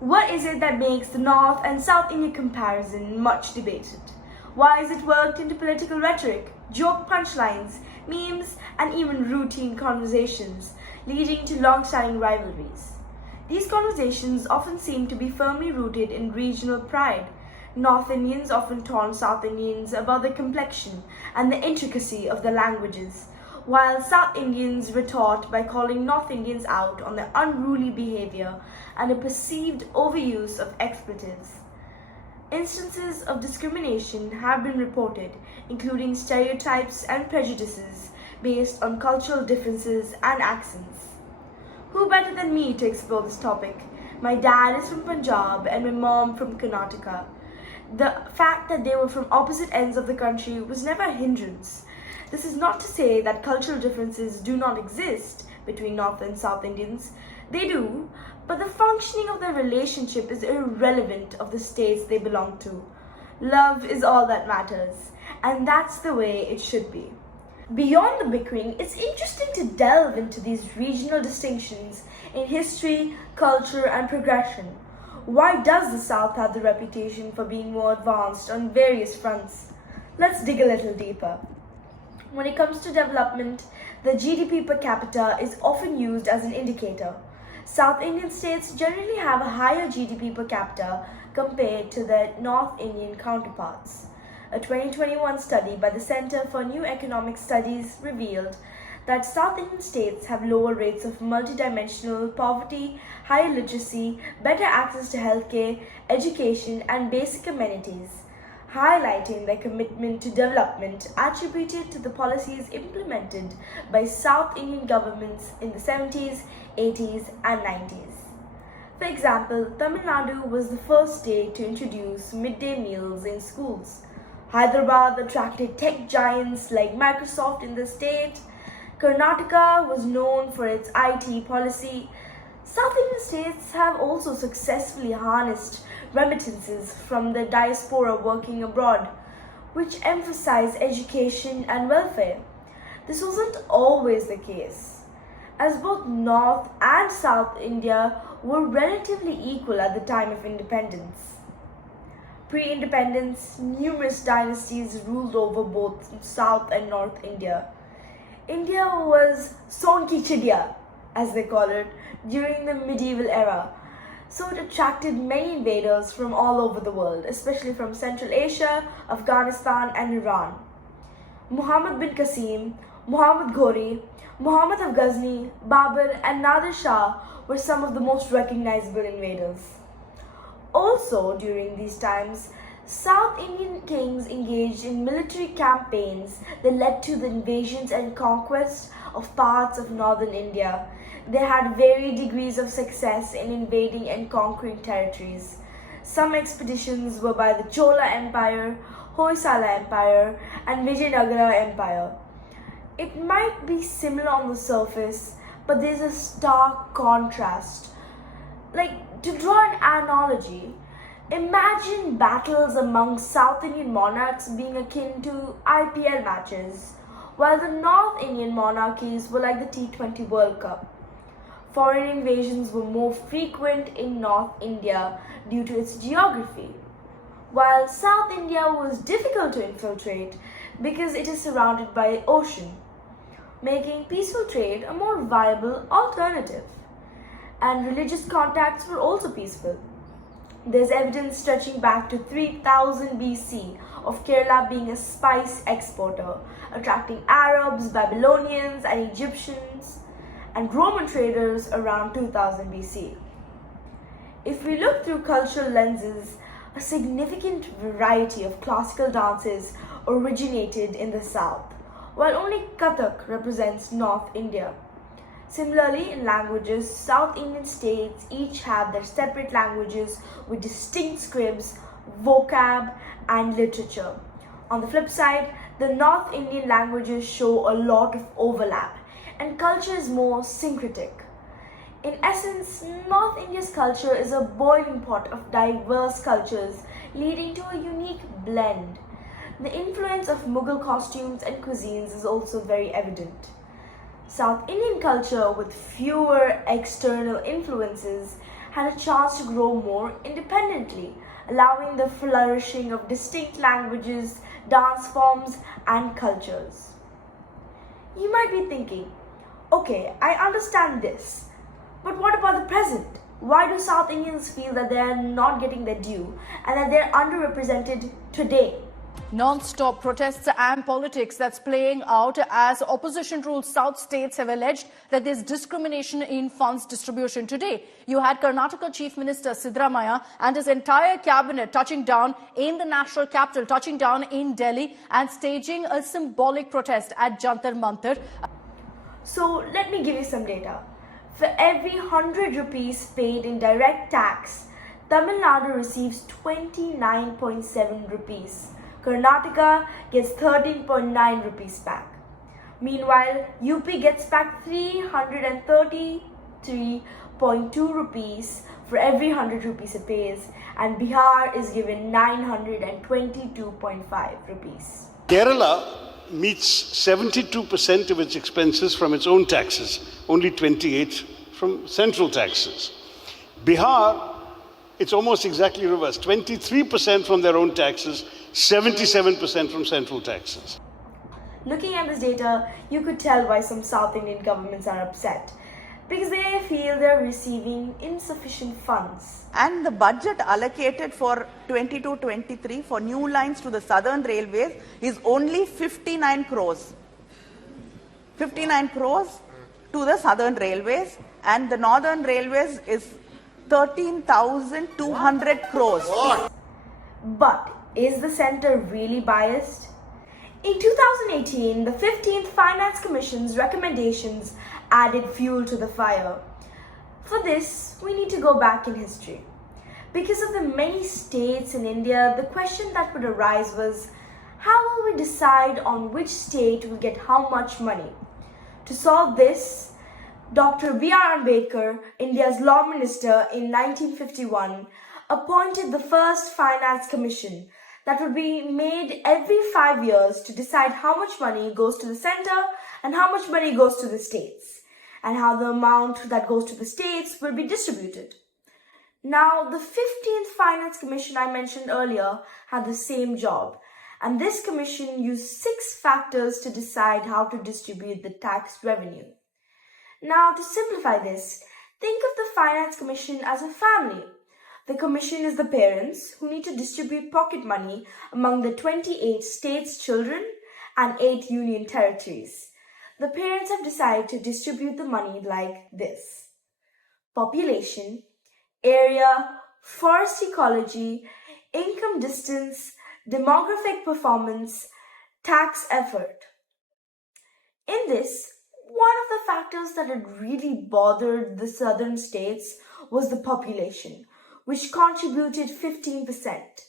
What is it that makes the North and South India comparison much debated? Why is it worked into political rhetoric, joke punchlines, memes, and even routine conversations, leading to long-standing rivalries? These conversations often seem to be firmly rooted in regional pride. North Indians often taunt South Indians about the complexion and the intricacy of the languages, while South Indians retort by calling North Indians out on their unruly behavior and a perceived overuse of expletives. Instances of discrimination have been reported, including stereotypes and prejudices based on cultural differences and accents. Who better than me to explore this topic? My dad is from Punjab and my mom from Karnataka. The fact that they were from opposite ends of the country was never a hindrance. This is not to say that cultural differences do not exist between North and South Indians. They do, but the functioning of their relationship is irrelevant of the states they belong to. Love is all that matters, and that's the way it should be. Beyond the bickering, it's interesting to delve into these regional distinctions in history, culture, and progression. Why does the South have the reputation for being more advanced on various fronts? Let's dig a little deeper. When it comes to development, the GDP per capita is often used as an indicator. South Indian states generally have a higher GDP per capita compared to their North Indian counterparts. A 2021 study by the Center for New Economic Studies revealed that South Indian states have lower rates of multidimensional poverty, higher literacy, better access to healthcare, education, and basic amenities, highlighting their commitment to development attributed to the policies implemented by South Indian governments in the 70s, 80s, and 90s. For example, Tamil Nadu was the first state to introduce midday meals in schools. Hyderabad attracted tech giants like Microsoft in the state. Karnataka was known for its IT policy. South Indian states have also successfully harnessed remittances from the diaspora working abroad, which emphasize education and welfare. This wasn't always the case, as both North and South India were relatively equal at the time of independence. Pre-independence, numerous dynasties ruled over both South and North India. India was Son ki chidiya, as they call it, during the medieval era. So it attracted many invaders from all over the world, especially from Central Asia, Afghanistan, and Iran. Muhammad bin Qasim, Muhammad Ghori, Muhammad of Ghazni, Babur, and Nadir Shah were some of the most recognizable invaders. Also, during these times, South Indian kings engaged in military campaigns that led to the invasions and conquest of parts of northern India. They had varied degrees of success in invading and conquering territories. Some expeditions were by the Chola Empire, Hoysala Empire, and Vijayanagara Empire. It might be similar on the surface, but there's a stark contrast. To draw an analogy, imagine battles among South Indian monarchs being akin to IPL matches, while the North Indian monarchies were like the T20 World Cup. Foreign invasions were more frequent in North India due to its geography, while South India was difficult to infiltrate because it is surrounded by ocean, making peaceful trade a more viable alternative. And religious contacts were also peaceful. There's evidence stretching back to 3000 BC of Kerala being a spice exporter, attracting Arabs, Babylonians, and Egyptians, and Roman traders around 2000 BC. If we look through cultural lenses, a significant variety of classical dances originated in the south, while only Kathak represents North India. Similarly, in languages, South Indian states each have their separate languages with distinct scripts, vocab, and literature. On the flip side, the North Indian languages show a lot of overlap, and culture is more syncretic. In essence, North India's culture is a boiling pot of diverse cultures, leading to a unique blend. The influence of Mughal costumes and cuisines is also very evident. South Indian culture, with fewer external influences, had a chance to grow more independently, allowing the flourishing of distinct languages, dance forms, and cultures. You might be thinking, okay, I understand this, but what about the present? Why do South Indians feel that they are not getting their due and that they are underrepresented today? Non-stop protests and politics that's playing out as opposition-ruled South states have alleged that there's discrimination in funds distribution. Today, you had Karnataka Chief Minister Siddaramaiah and his entire cabinet touching down in the national capital, touching down in Delhi and staging a symbolic protest at Jantar Mantar. So let me give you some data. For every 100 rupees paid in direct tax, Tamil Nadu receives 29.7 rupees. Karnataka gets 13.9 rupees back. Meanwhile, UP gets back 333.2 rupees for every 100 rupees it pays, and Bihar is given 922.5 rupees. Kerala meets 72% of its expenses from its own taxes, only 28% from central taxes. Bihar, it's almost exactly reversed, 23% from their own taxes, 77% from central taxes. Looking at this data, you could tell why some South Indian governments are upset, because they feel they're receiving insufficient funds. And the budget allocated for 22-23 for new lines to the Southern Railways is only 59 crores. 59 crores to the Southern Railways, and the Northern Railways is 13,200 crores. But is the centre really biased? In 2018, the 15th Finance Commission's recommendations added fuel to the fire. For this, we need to go back in history. Because of the many states in India, the question that would arise was, how will we decide on which state will get how much money? To solve this, Dr. B.R. Ambedkar, India's Law Minister in 1951, appointed the first Finance Commission that would be made every 5 years to decide how much money goes to the centre and how much money goes to the states, and how the amount that goes to the states will be distributed. Now, the 15th Finance Commission I mentioned earlier had the same job, and this commission used 6 factors to decide how to distribute the tax revenue. Now, to simplify this, think of the Finance Commission as a family. The commission is the parents who need to distribute pocket money among the 28 states' children and 8 union territories. The parents have decided to distribute the money like this: population, area, forest ecology, income distance, demographic performance, tax effort. In this, one of the factors that had really bothered the southern states was the population, which contributed 15%.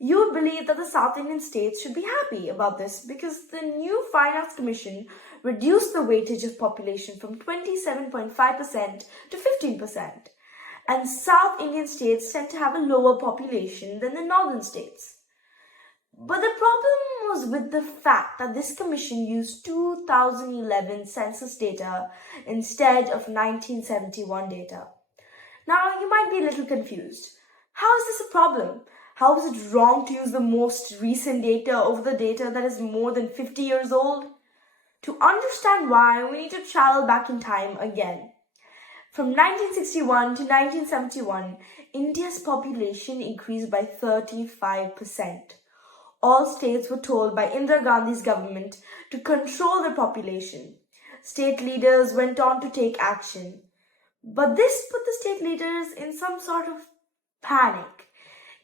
You would believe that the South Indian states should be happy about this because the new Finance Commission reduced the weightage of population from 27.5% to 15%. And South Indian states tend to have a lower population than the northern states. But the problem was with the fact that this commission used 2011 census data instead of 1971 data. Now, you might be a little confused. How is this a problem? How is it wrong to use the most recent data over the data that is more than 50 years old? To understand why, we need to travel back in time again. From 1961 to 1971, India's population increased by 35%. All states were told by Indira Gandhi's government to control their population. State leaders went on to take action. But this put the state leaders in some sort of panic.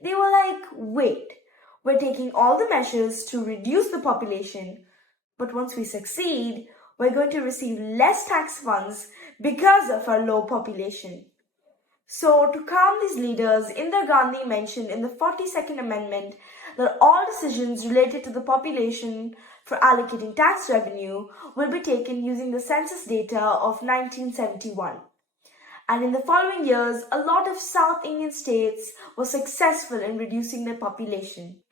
They were like, wait, we're taking all the measures to reduce the population, but once we succeed, we're going to receive less tax funds because of our low population. So, to calm these leaders, Indira Gandhi mentioned in the 42nd Amendment that all decisions related to the population for allocating tax revenue will be taken using the census data of 1971. And in the following years, a lot of South Indian states were successful in reducing their population.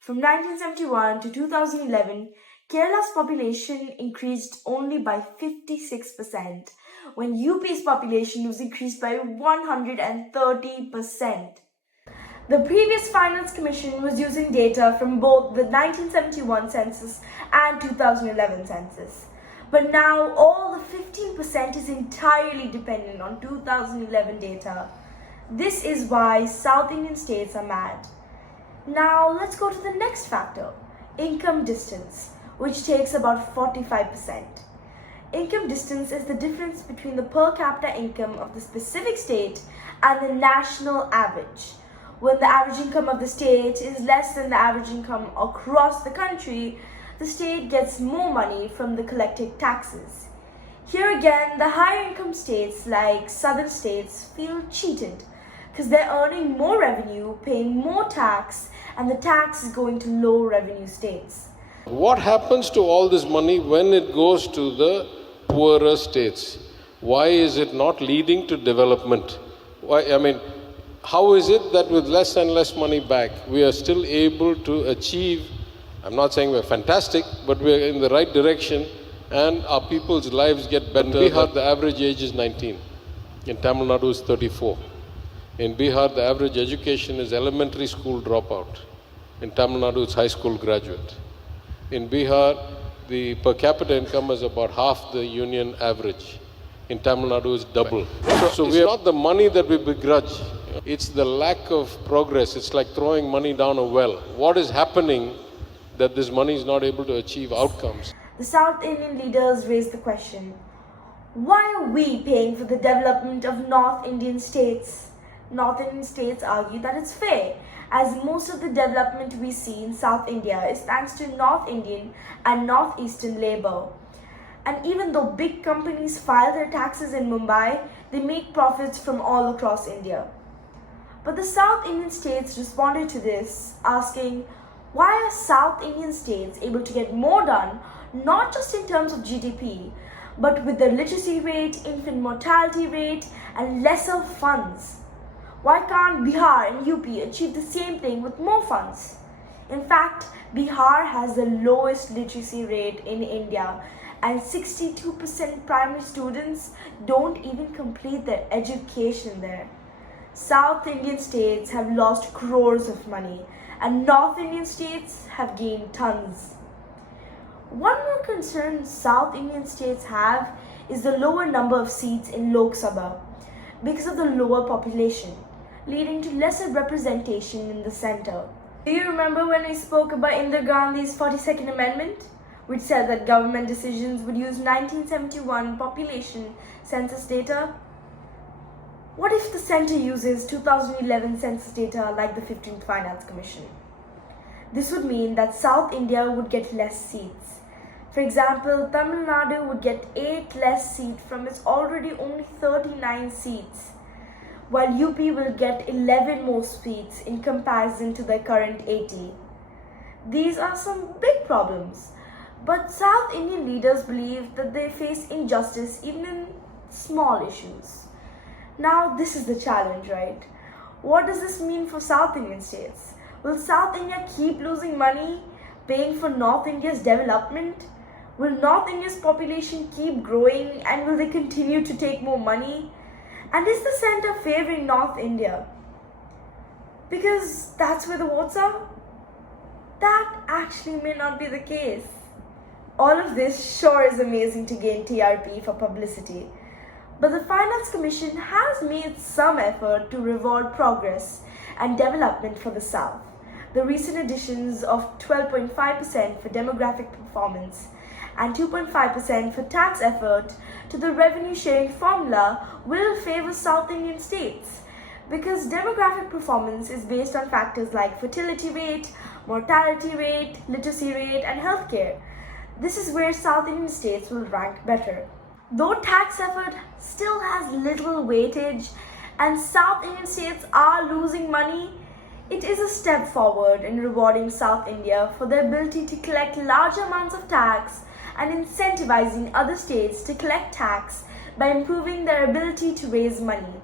From 1971 to 2011, Kerala's population increased only by 56%, when UP's population was increased by 130%. The previous Finance Commission was using data from both the 1971 census and 2011 census. But now all the 15% is entirely dependent on 2011 data. This is why South Indian states are mad. Now let's go to the next factor, income distance, which takes about 45%. Income distance is the difference between the per capita income of the specific state and the national average. When the average income of the state is less than the average income across the country, the state gets more money from the collected taxes. Here again, the higher income states like southern states feel cheated because they're earning more revenue, paying more tax, and the tax is going to low revenue states. What happens to all this money when it goes to the poorer states? Why is it not leading to development? How is it that with less and less money back, we are still able to achieve, I'm not saying we're fantastic, but we're in the right direction and our people's lives get better. In Bihar, the average age is 19. In Tamil Nadu, is 34. In Bihar, the average education is elementary school dropout. In Tamil Nadu, it's high school graduate. In Bihar, the per capita income is about half the union average. In Tamil Nadu, it's double. So it's not the money that we begrudge. It's the lack of progress. It's like throwing money down a well. What is happening that this money is not able to achieve outcomes? The South Indian leaders raised the question, why are we paying for the development of North Indian states? North Indian states argue that it's fair, as most of the development we see in South India is thanks to North Indian and Northeastern labor. And even though big companies file their taxes in Mumbai, they make profits from all across India. But the South Indian states responded to this, asking, why are South Indian states able to get more done, not just in terms of GDP, but with the literacy rate, infant mortality rate, and lesser funds? Why can't Bihar and UP achieve the same thing with more funds? In fact, Bihar has the lowest literacy rate in India, and 62% primary students don't even complete their education there. South Indian states have lost crores of money, and North Indian states have gained tons. One more concern South Indian states have is the lower number of seats in Lok Sabha because of the lower population, leading to lesser representation in the center. Do you remember when we spoke about Indira Gandhi's 42nd Amendment, which said that government decisions would use 1971 population census data? What if the center uses 2011 census data like the 15th Finance Commission? This would mean that South India would get less seats. For example, Tamil Nadu would get 8 less seats from its already only 39 seats, while UP will get 11 more seats in comparison to their current 80. These are some big problems, but South Indian leaders believe that they face injustice even in small issues. Now this is the challenge, right? What does this mean for South Indian states? Will South India keep losing money, paying for North India's development? Will North India's population keep growing, and will they continue to take more money? And is the center favoring North India because that's where the votes are? That actually may not be the case. All of this sure is amazing to gain TRP for publicity. But the Finance Commission has made some effort to reward progress and development for the South. The recent additions of 12.5% for demographic performance and 2.5% for tax effort to the revenue sharing formula will favor South Indian states, because demographic performance is based on factors like fertility rate, mortality rate, literacy rate, and healthcare. This is where South Indian states will rank better. Though tax effort still has little weightage and South Indian states are losing money, it is a step forward in rewarding South India for their ability to collect large amounts of tax and incentivizing other states to collect tax by improving their ability to raise money.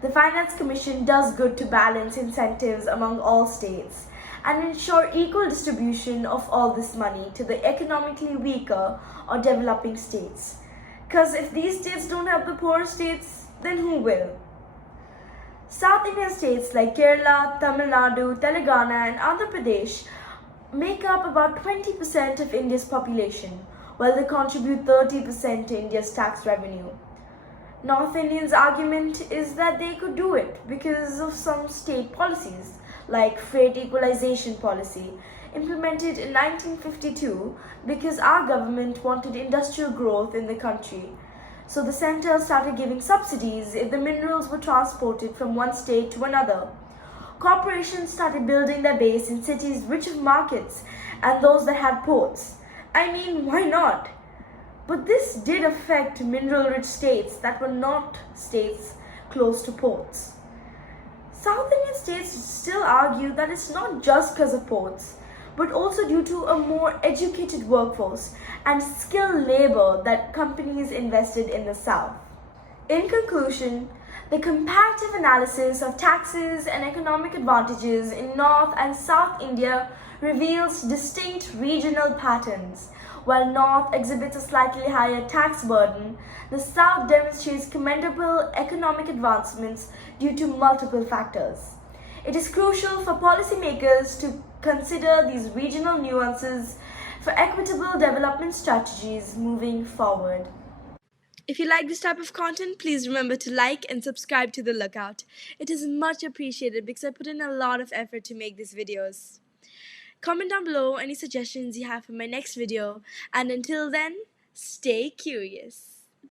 The Finance Commission does good to balance incentives among all states, and ensure equal distribution of all this money to the economically weaker or developing states. Because if these states don't help the poorer states, then who will? South Indian states like Kerala, Tamil Nadu, Telangana and Andhra Pradesh make up about 20% of India's population, while they contribute 30% to India's tax revenue. North Indians' argument is that they could do it because of some state policies, like freight equalization policy, implemented in 1952 because our government wanted industrial growth in the country. So the centre started giving subsidies if the minerals were transported from one state to another. Corporations started building their base in cities rich of markets and those that had ports. I mean, why not? But this did affect mineral-rich states that were not states close to ports. South Indian states still argue that it's not just because of ports, but also due to a more educated workforce and skilled labor that companies invested in the South. In conclusion, the comparative analysis of taxes and economic advantages in North and South India reveals distinct regional patterns. While North exhibits a slightly higher tax burden, the South demonstrates commendable economic advancements due to multiple factors. It is crucial for policymakers to consider these regional nuances for equitable development strategies moving forward. If you like this type of content, please remember to like and subscribe to The Lookout. It is much appreciated because I put in a lot of effort to make these videos. Comment down below any suggestions you have for my next video, and until then, stay curious.